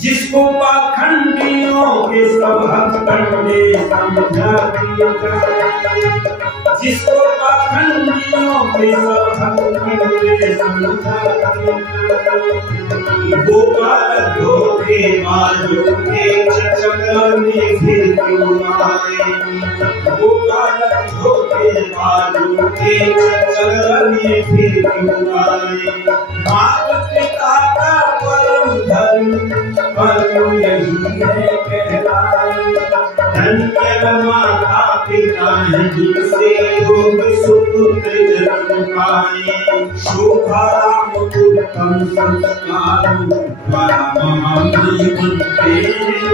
जिसको पाखंडियों के सब हथकंडे समझा दिए जाए, जिसको पाखंडियों के सब हथकंडे समझा दिए जाए, गोपाल धोखे बाजों के चक्कर में फिर क्यों आए, गोपाल धोखे बाजों के चक्कर में फिर क्यों आए। माता पिता का परम धर्म परम यही है कहलाए, धन्य माता पिता है जिनसे लोग सुपुत्र जन्म पाए। शोभा राम उत्तम संस्कार द्वारा महामय बनते हैं,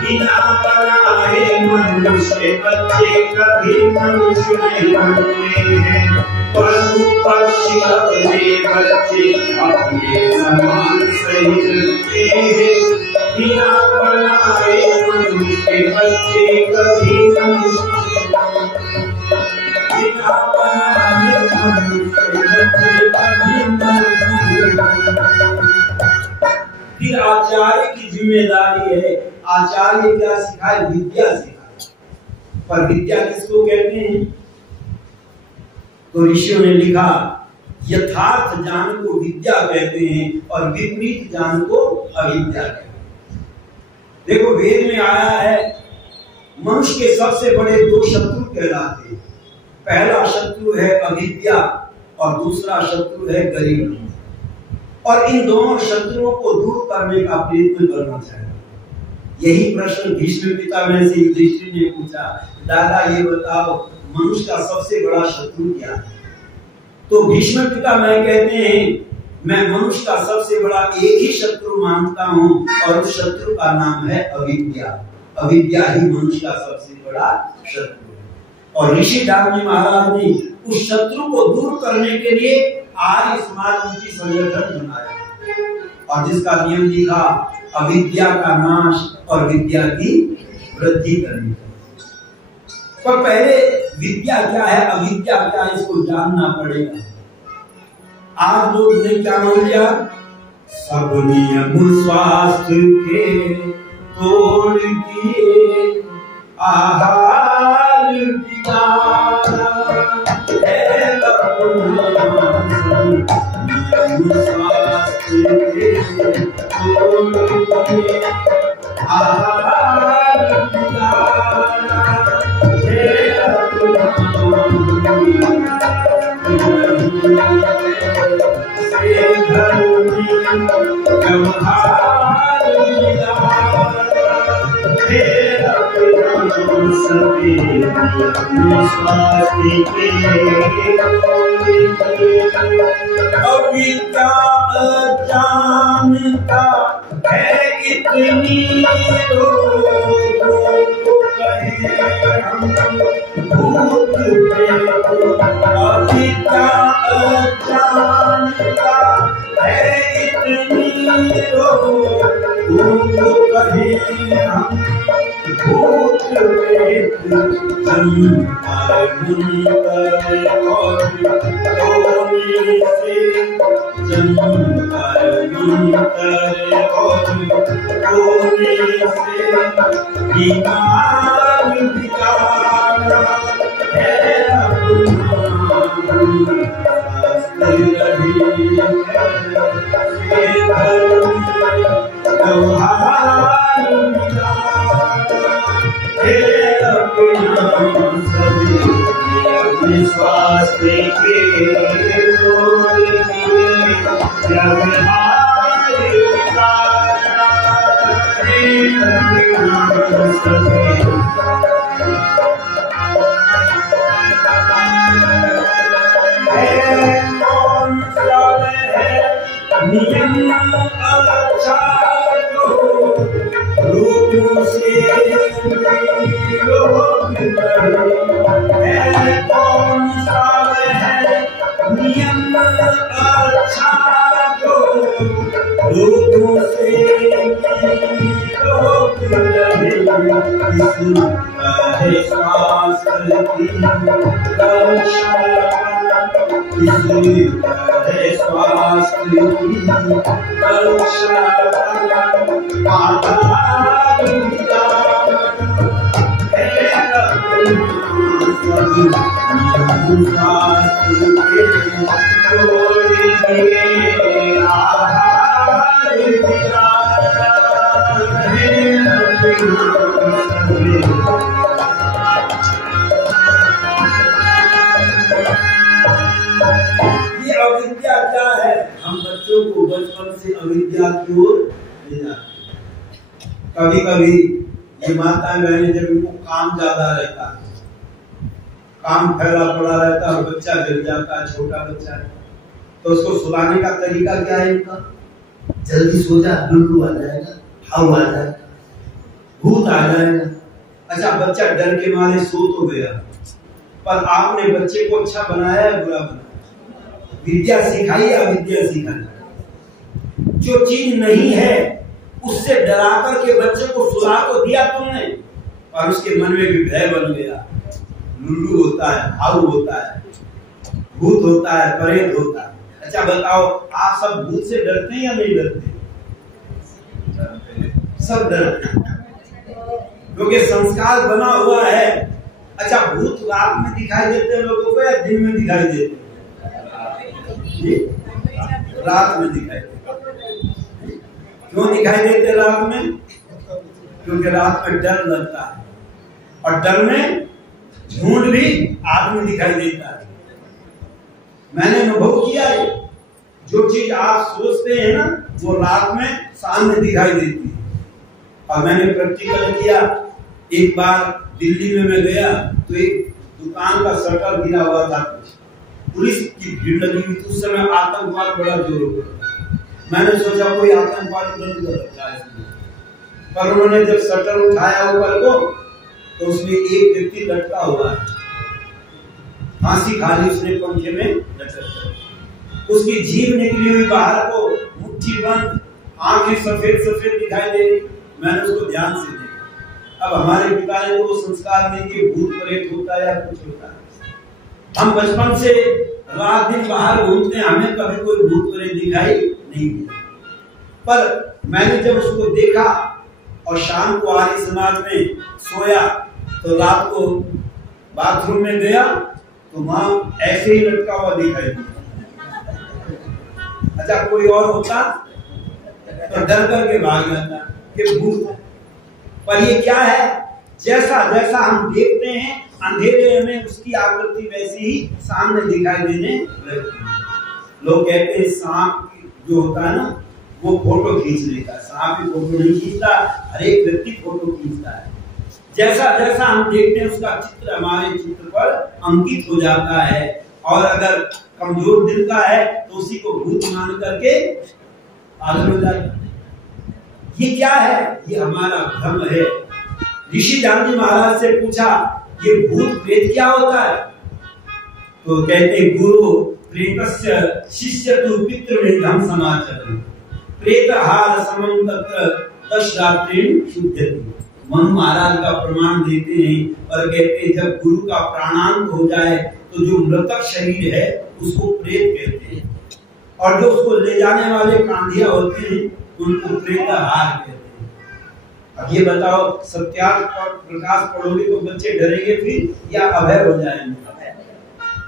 बिना बनाए मनुष्य बच्चे कभी मनुष्य नहीं बनते हैं। पशु पक्षी अपने बच्चे अपने समान सही रखते हैं, बिना बनाए मनुष्य बच्चे कभी मनुष्य, बिना बनाए मनुष्य बच्चे कभी मनुष्य। फिर आचार्य की जिम्मेदारी है, आचार्य क्या सिखाए? विद्या सिखाए। पर विद्या किसको कहते हैं? तो ऋषियों ने लिखा यथार्थ ज्ञान को विद्या कहते हैं और विपरीत ज्ञान को अविद्या कहते हैं। देखो वेद में आया है मनुष्य के सबसे बड़े दो शत्रु कहलाते हैं। पहला शत्रु है अविद्या और दूसरा शत्रु है गरीबी। और इन दोनों शत्रुओं को दूर करने का प्रयत्न करना चाहिए। यही प्रश्न भीष्म पितामह से युधिष्ठिर ने पूछा, दादा ये बताओ मनुष्य का सबसे बड़ा शत्रु क्या है? तो भीष्म पितामह कहते हैं मैं मनुष्य का सबसे बड़ा एक ही शत्रु मानता हूं और उस शत्रु का नाम है अविद्या। अविद्या ही मनुष्य का सबसे बड़ा शत्रु है। और ऋषि दार्मी महाराज ने उस शत्रु को दूर करने के लिए आर्य समाज की संगठन बनाया और जिसका नियम लिखा अविद्या का नाश और विद्या की वृद्धि करनी। पर पहले विद्या क्या है अविद्या क्या है इसको जानना पड़ेगा। आज लोग ने क्या मान लिया? सब नियम स्वास्थ्य के तोड़ दिए, आहार बिगाड़ा है नियम स्वास्थ्य के तोड़ दिए, आहार बिगाड़ा अविद्या अज्ञानता है इतनी लोगों को कहे हम भूत अविद्या अज्ञानता है इतनी लोगों को कहे हम भूत प्रेत जन्म और होने से जन्म और होने से बीमार बिगाड़ा है स्वास्थ्य के नियम अच्छा लोगों से लोग कौन सा है नियम अच्छा जो लोगों से लोग है शास्त्र की दर्शन है स्वास्थ्य की परीक्षा माता पिता ये अविद्या क्या है? हम बच्चों को बचपन से अविद्या की ओर ले जाते हैं। कभी कभी ये माताएं बहनें जब इनको काम ज्यादा रहता है, काम फैला पड़ा रहता है, बच्चा गिर जाता है, छोटा बच्चा है, तो उसको सुलाने का तरीका क्या है इनका? जल्दी सो जा, लुल्लू आ जाएगा, हाउ आ जाएगा, भूत आ जाएगा। अच्छा, बच्चा डर के मारे सो तो गया, पर आपने बच्चे को अच्छा बनाया है बुरा बनाया? विद्या सिखाई या अविद्या सिखाई? जो चीज नहीं है उससे डरा करके बच्चे को सुला तो दिया तुमने, और उसके मन में भी भय बन गया। लुल्लू होता है, हाउ होता है, भूत होता है, प्रेत होता है। अच्छा बताओ, आप सब भूत से डरते हैं या नहीं डरते? सब डरते हैं, क्योंकि संस्कार बना हुआ है। अच्छा, भूत रात में दिखाई देते हैं लोगों को या दिन में दिखाई देते हैं? रात में दिखाई देते। क्यों दिखाई देते रात में? क्योंकि रात में डर लगता है, और डर में झूठ भी आदमी दिखाई देता है। मैंने अनुभव किया है, जो चीज आप सोचते हैं ना वो रात में सामने दिखाई देती है। और मैंने प्रैक्टिकल किया। एक बार दिल्ली में मैं गया तो एक दुकान का शटर गिरा हुआ था, पुलिस की भीड़ लगी हुई। उस समय आतंकवाद बड़ा जोर हो गया। मैंने सोचा कोई आतंकवादी बंद कर रखा है, पर उन्होंने जब शटर उठाया ऊपर को तो उसमें एक व्यक्ति लटका हुआ है, फांसी खा ली उसने पंखे में लटक कर। उसकी जीभ निकली हुई बाहर को, मुट्ठी बंद, आंखें सफेद सफेद दिखाई दे रही। मैंने उसको ध्यान से देखा। अब हमारे पिता ने वो संस्कार नहीं कि भूत प्रेत होता है या कुछ होता है। हम बचपन से रात दिन बाहर घूमते हैं, हमें कभी कोई भूत प्रेत दिखाई नहीं दिया। पर मैंने जब उसको देखा और शाम को आर्य समाज में सोया तो रात को बाथरूम में गया तो वहां ऐसे ही लटका हुआ दिखाई दिया। अच्छा, कोई और होता तो डर करके भाग जाता कि भूत। पर ये क्या है? जैसा जैसा हम देखते हैं अंधेरे में उसकी आकृति वैसी ही सामने दिखाई देने लगती है। लोग कहते हैं सांप जो होता है ना वो फोटो खींच लेता है। सांप भी फोटो नहीं खींचता, हर एक व्यक्ति फोटो खींचता है। जैसा जैसा हम देखते हैं उसका चित्र हमारे चित्र पर अंकित हो जाता है। और अगर कमजोर दिल का है तो उसी को भूत मान करके आगे बढ़ जाता है। ये क्या है? ये हमारा भ्रम है। ऋषि जानकी महाराज से पूछा ये भूत प्रेत क्या होता है? तो कहते गुरु प्रेतस्य शिष्य तु पितृमेधम समाचर प्रेतहार समं तत्र दशरात्रिं शुद्धति। मनु महाराज का प्रमाण देते हैं और कहते हैं जब गुरु का प्राणांत हो जाए तो जो मृतक शरीर है उसको प्रेत कहते हैं, और जो उसको ले जाने वाले कांधिया होते हैं उनको प्रेतहार कहते हैं। अब ये बताओ, सत्यार्थ प्रकाश पढ़ोगे तो बच्चे डरेंगे फिर या अभय हो जाएंगे?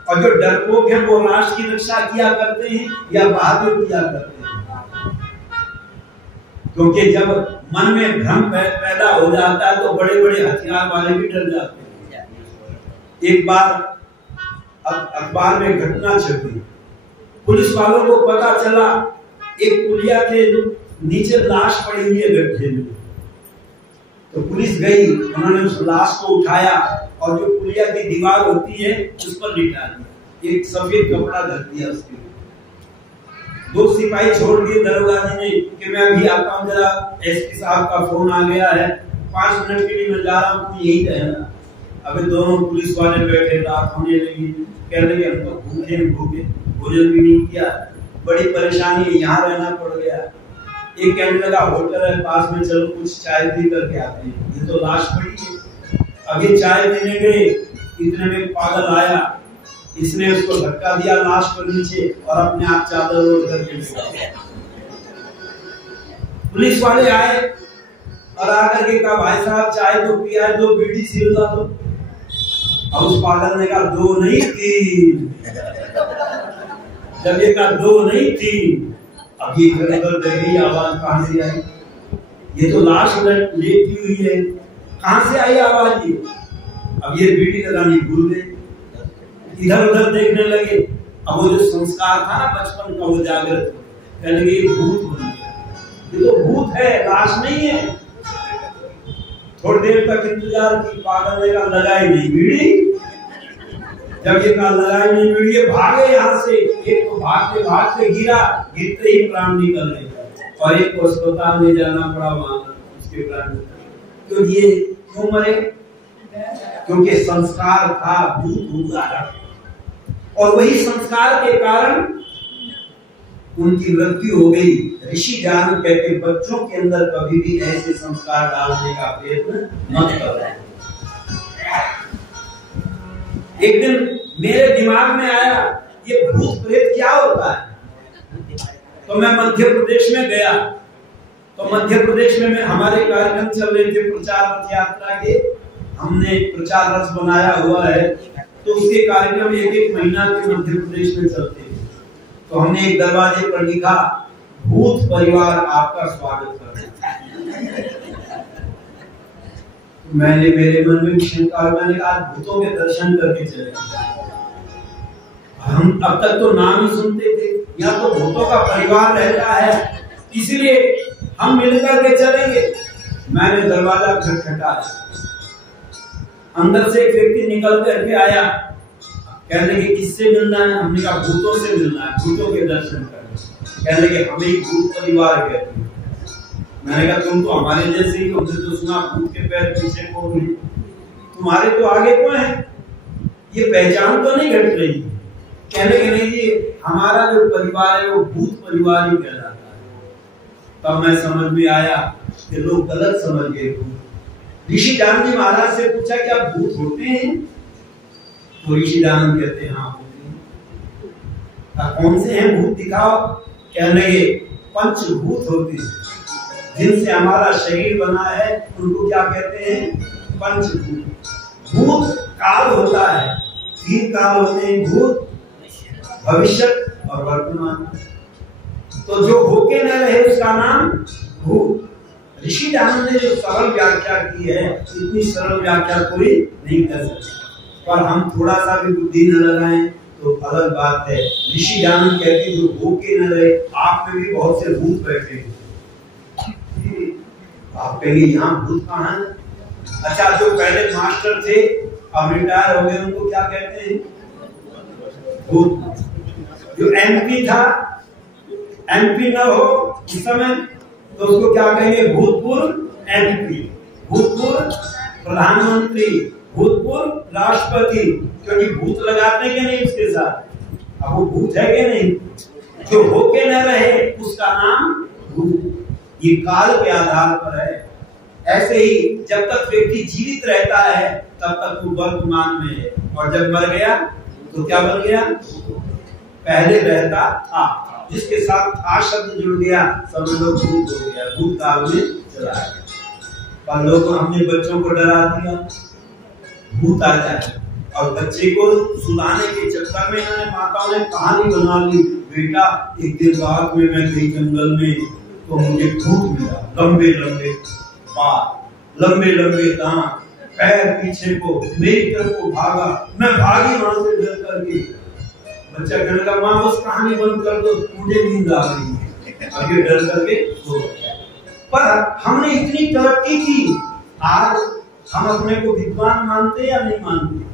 और जो डरपोक है वो राष्ट्र की रक्षा किया करते हैं या बहादुर किया करते हैं? क्योंकि जब मन में भ्रम पैदा हो जाता है तो बड़े बड़े हथियार वाले भी डर जाते हैं। एक बार अखबार में घटना छपी, पुलिस वालों को पता चला एक पुलिया के नीचे लाश पड़ी हुई है गड्ढे में। तो पुलिस गई, उन्होंने उस लाश को उठाया और जो पुलिया की दीवार होती है उस पर लिटा दिया, एक सफेद कपड़ा धर दिया उसके ऊपर। 2 सिपाही छोड़ दिए दरोगा जी ने कि मैं अभी आता हूँ, जरा एसपी साहब का फोन आ गया है, 5 मिनट के लिए मैं जा रहा हूँ, यही रहना। अबे दोनों पुलिस वाले बैठे, रात होने लगी, कह रहे हम तो भूखे भोजन भी नहीं किया, बड़ी परेशानी है, यहाँ रहना पड़ गया। एक कहने लगा होटल है पास में, चलो कुछ चाय पी करके आते हैं, ये तो लाश पड़ी है। अब ये चाय पीने गए, इतने में पागल आया, इसने उसको धक्का दिया लाश पर नीचे और अपने आप चादर ओढ़ करके पुलिस वाले आए और आकर के कहा भाई साहब चाय तो पिया है, 2 बीड़ी सिलवा दो। और उस पागल ने कहा 2 नहीं 3। जब ये कहा 2 नहीं 3, अब ये इधर गई आवाज कहां से आई? ये तो लाश लेटी हुई है, कहां से आई आवाज ये? अब ये बीड़ी लगानी भूल गए, इधर उधर देखने लगे। अब वो जो संस्कार था ना बचपन का वो जागृत, कहने लगे ये भूत बन गया, ये तो भूत है, लाश नहीं है। थोड़ी देर तक इंतजार की, पागल ने कहा लगाई नहीं बीड़ी। जब ये कहा लगाई नहीं बीड़ी, ये भागे यहाँ से। एक तो भागते भागते गिरा, गिरते ही प्राण निकल गए और एक को अस्पताल ले जाना पड़ा, वहां उसके प्राण। तो ये क्यों मरे? क्योंकि संस्कार था भूत हुआ, और वही संस्कार के कारण उनकी मृत्यु हो गई। ऋषि ज्ञान कहते बच्चों के अंदर कभी भी ऐसे संस्कार डालने का प्रयत्न मत करो। एक दिन मेरे दिमाग में आया ये भूत प्रेत क्या होता है, तो मैं मध्य प्रदेश में गया। तो मध्य प्रदेश में हमारे कार्यक्रम चल रहे थे प्रचार रथ यात्रा के, हमने प्रचार रथ बनाया हुआ है, तो उसके कार्यक्रम 1-1 महीना के मध्य प्रदेश में चलते हैं। तो हमने एक दरवाजे पर लिखा भूत परिवार आपका स्वागत करता है। मैंने मेरे मन में शंका, मैंने कहा भूतों के दर्शन करके चले। हम अब तक तो नाम ही सुनते थे, यहाँ तो भूतों का परिवार रहता है, इसलिए हम मिलकर के चलेंगे। मैंने दरवाजा खटखटाया, अंदर से एक व्यक्ति निकल करके आया, कहने लगे किससे मिलना है? हमने कहा भूतों से मिलना है, भूतों के दर्शन करने। कहने लगे हमें एक भूत परिवार कहते हैं। मैंने कहा तुम तो हमारे जैसे ही, हमने तो सुना भूत के पैर पीछे कौन है, तुम्हारे तो आगे कौन है, ये पहचान तो नहीं घट रही। कहने लगे नहीं जी हमारा जो परिवार है वो भूत परिवार ही कहलाता है। तब मैं समझ में आया कि लोग गलत समझ गए। ऋषि दानंद महाराज से पूछा क्या भूत होते हैं? तो ऋषि दानंद कहते हैं हाँ होते हैं। कौन से हैं भूत दिखाओ? कहने लगे पंचभूत होते हैं, जिनसे हमारा शरीर बना है उनको क्या कहते हैं? पंचभूत। भूत काल होता है, 3 काल होते हैं, भूत, भविष्य और वर्तमान। तो जो होके न रहे उसका नाम भूत। ऋषि दानंद ने जो सरल व्याख्या की है, इतनी सरल व्याख्या कोई नहीं कर सकता, पर हम थोड़ा सा भी बुद्धि न लगाएं तो अलग बात है। ऋषि दानंद कहते जो होके न रहे, आप में भी बहुत से भूत बैठे हैं। आप कहेंगे यहाँ भूत कहाँ है? अच्छा जो पहले मास्टर थे अब रिटायर हो गए, उनको क्या कहते हैं? भूत। जो एमपी था, एमपी न हो इस समय तो उसको क्या कहेंगे? भूतपूर्व एमपी, भूतपूर्व प्रधानमंत्री, भूतपूर्व राष्ट्रपति। क्योंकि भूत लगाते हैं कि नहीं उसके साथ, अब वो भूत है कि नहीं? जो होके न रहे उसका नाम भूत। ये काल के आधार पर है। ऐसे ही जब तक व्यक्ति जीवित रहता है तब तक वो वर्तमान में है, और जब मर गया तो क्या बन गया? पहले रहता था, जिसके साथ था शब्द जुड़ गया, सब लोग भूत हो गया, भूत काल में चला गया। पर लोग हमने बच्चों को डरा दिया भूत आ जाए, और बच्चे को सुलाने के चक्कर में इन्होंने माताओं ने कहानी बना ली, बेटा एक दिन रात में मैं गई जंगल में तो मुझे भूत मिला, लंबे लंबे बाल, लंबे लंबे दांत, पैर पीछे को मेरी तरफ को भागा, मैं भागी वहां से डर करके। बच्चा कहने लगा माँ बस कहानी बंद कर दो, मुझे नींद आ रही है, आगे डर करके सो गया। पर हमने इतनी तरक्की की, आज हम अपने को विद्वान मानते या नहीं मानते?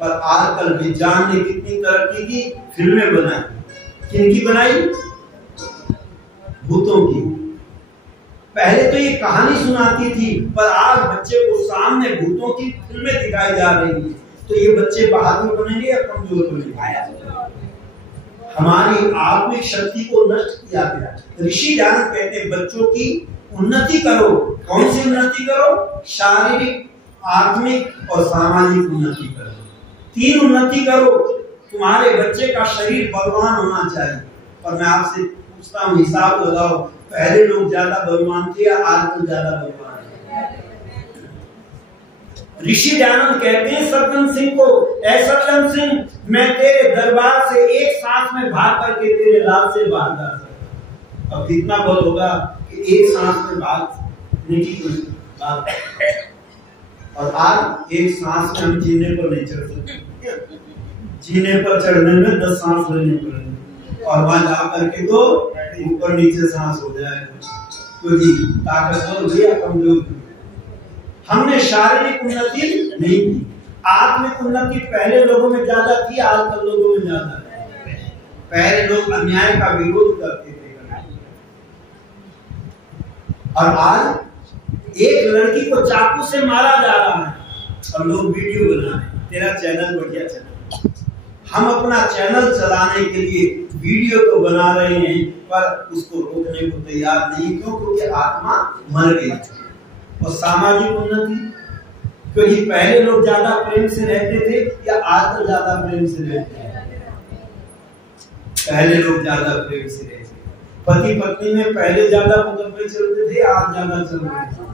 पर आजकल विज्ञान ने कितनी तरक्की की, फिल्में बनाई। किनकी बनाई? भूतों की। पहले तो ये कहानी सुनाती थी, पर आज बच्चे को सामने भूतों की फिल्में दिखाई जा रही है। तो ये बच्चे बहादुर बनेंगे या कमजोर बनेंगे? हमारी आत्मिक शक्ति को नष्ट किया गया। ऋषि दानंद कहते हैं बच्चों की उन्नति करो। कौन सी उन्नति करो? शारीरिक, आत्मिक और सामाजिक उन्नति करो। 3 उन्नति करो। तुम्हारे बच्चे का शरीर बलवान होना चाहिए। और मैं आपसे पूछता हूँ, हिसाब लगाओ, पहले लोग ज्यादा बलवान थे या आज लोग ज्यादा बलवान है? ऋषि दयानंद कहते हैं सज्जन सिंह को, ऐ सज्जन सिंह, मैं तेरे दरबार से एक सांस में भाग करके तेरे लाल से भाग जा सकता। अब कितना बल होगा कि एक सांस में भागने की बात। और आज एक सांस में हम जीने पर नहीं चढ़ सकते, जीने पर चढ़ने में 10 सांस लेने पड़ेंगे और वहां जा करके तो ऊपर नीचे सांस हो जाएगा। क्योंकि ताकतवर भी या कमजोर भी। हमने शारीरिक उन्नति नहीं की, आत्मिक उन्नति पहले लोगों में ज्यादा थी, आजकल लोगों में ज्यादा है। पहले लोग अन्याय का विरोध करते थे और आज एक लड़की को चाकू से मारा जा रहा है और लोग वीडियो बना रहे हैं। तेरा चैनल बढ़िया चैनल, हम अपना चैनल चलाने के लिए वीडियो तो बना रहे हैं पर उसको रोकने को तैयार नहीं। क्यों? क्योंकि आत्मा मर गई। और सामाजिक उन्नति, क्योंकि पहले लोग ज्यादा प्रेम से रहते थे या आज तो ज्यादा प्रेम से रहते हैं? पहले लोग ज्यादा प्रेम से रहते थे। पति पत्नी में पहले ज्यादा मुकदमे चलते थे, आज ज्यादा चल रहे हैं।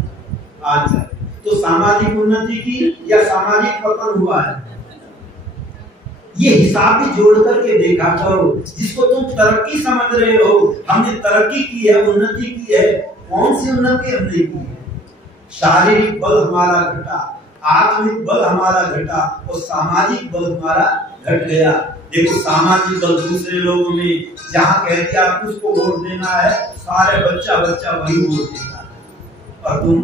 आज तो सामाजिक उन्नति की या सामाजिक पतन हुआ है? ये हिसाब भी जोड़ करके देखा करो। जिसको तुम तरक्की समझ रहे हो, हमने तरक्की की है, उन्नति की है, कौन सी उन्नति हमने की है? शारीरिक बल हमारा घटा, आत्मिक बल हमारा घटा और सामाजिक बल हमारा घट गया। देखो सामाजिक बल दूसरे लोगों में, जहाँ कहते हैं उसको वोट देना है, सारे बच्चा वही वोट देता है। और तुम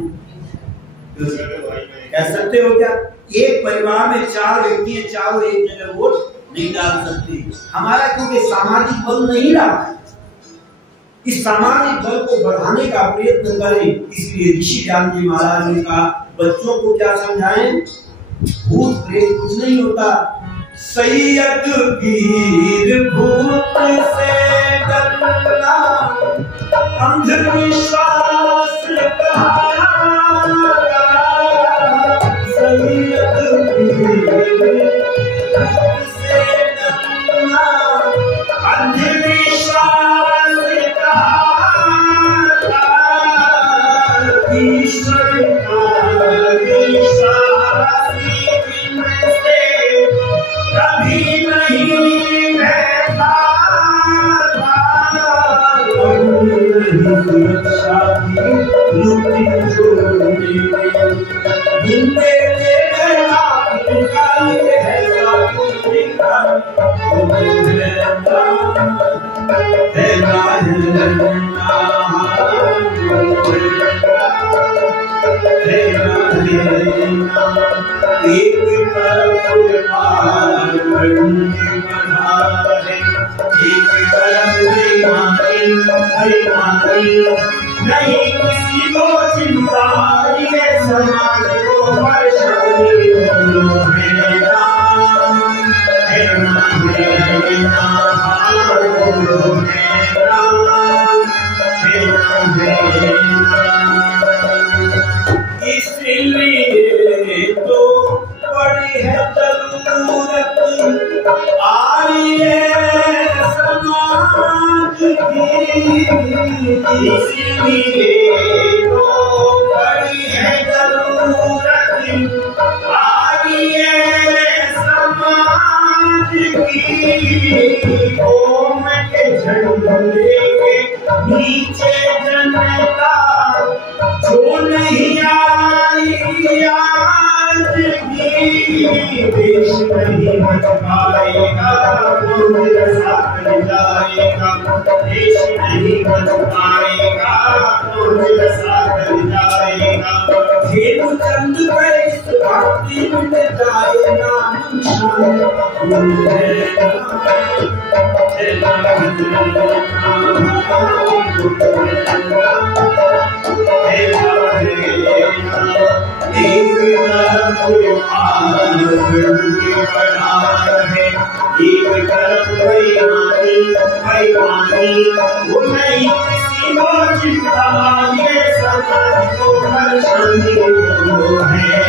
कह सकते हो क्या? एक परिवार में 4 व्यक्ति हैं, चारों एक जगह वोट नहीं डाल सकते। हमारा क्योंकि सामाजिक बल नहीं रहा है। इस सामाजिक बल को बढ़ाने का प्रयत्न करें। इसलिए ऋषि ज्ञान जी महाराज ने कहा बच्चों को क्या समझाएं? भूत प्रेत कुछ नहीं होता। सैयद पीर भूत से डरना, अंधविश्वास सैयद पीर से डरना, अंधविश्वास ईश्वर कभी नहीं बैठा एक तरफ नहीं किसी को चिंता, ये समाज को परेशानी इसलिए तो बड़ी है जरूरत आई है समाज की। इसलिए तो बड़ी है जरूरत आई है समाज की। ओम के झंडे के नीचे जनता जो नहीं आई आज की, देश नहीं बच पाएगा, मुझे साथ जाएगा। देश नहीं बच पाएगा, मुझे साथ जाएगा। चंद पर इस भक्ति मिट जाए नाम निशान। एक तरफ बेईमानी वो नहीं किसी को चिंता, ये समाज को परेशानी है।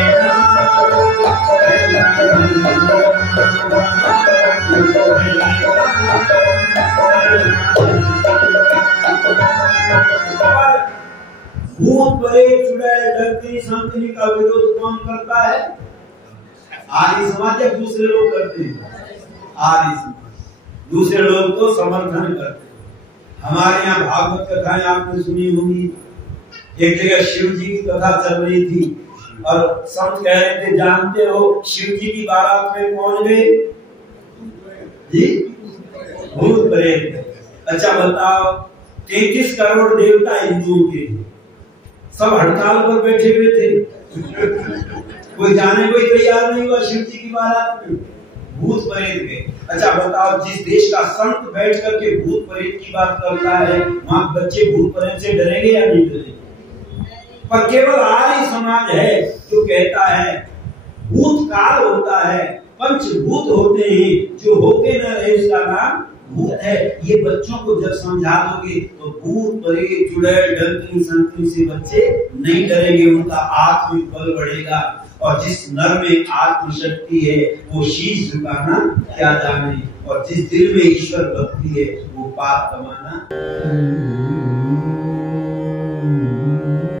भूत प्रेत चुड़ैल डकनी संतनी का विरोध कौन करता है? आर्य समाज या दूसरे लोग करते हैं? आर्य समाज। दूसरे लोग तो समर्थन करते हैं। हमारे यहाँ भागवत कथाएं आपने सुनी होंगी। एक जगह शिव जी की कथा चल रही थी और संत कह रहे थे, जानते हो शिव जी की बारात में कौन गए जी? भूत प्रेत। अच्छा बताओ, 33 करोड़ देवता हिंदुओं के सब हड़ताल पर बैठे हुए थे, कोई जाने कोई तैयार नहीं हुआ शिव जी की बारात में। भूत प्रेत गए। अच्छा बताओ, जिस देश का संत बैठ करके भूत प्रेत की बात करता है, वहां बच्चे भूत प्रेत से डरेंगे या नहीं डरेंगे? पर केवल आर्य समाज है जो कहता है भूत काल होता है, पंचभूत होते हैं, जो होके न रहे उसका नाम भूत है। ये बच्चों को जब समझा दोगे तो भूत प्रेत चुड़ैल डकनी संतनी से बच्चे नहीं डरेंगे, उनका आत्मिक बल बढ़ेगा। और जिस नर में आत्मशक्ति है वो शीश झुकाना क्या जाने, और जिस दिल में ईश्वर भक्ति है वो पाप कमाना।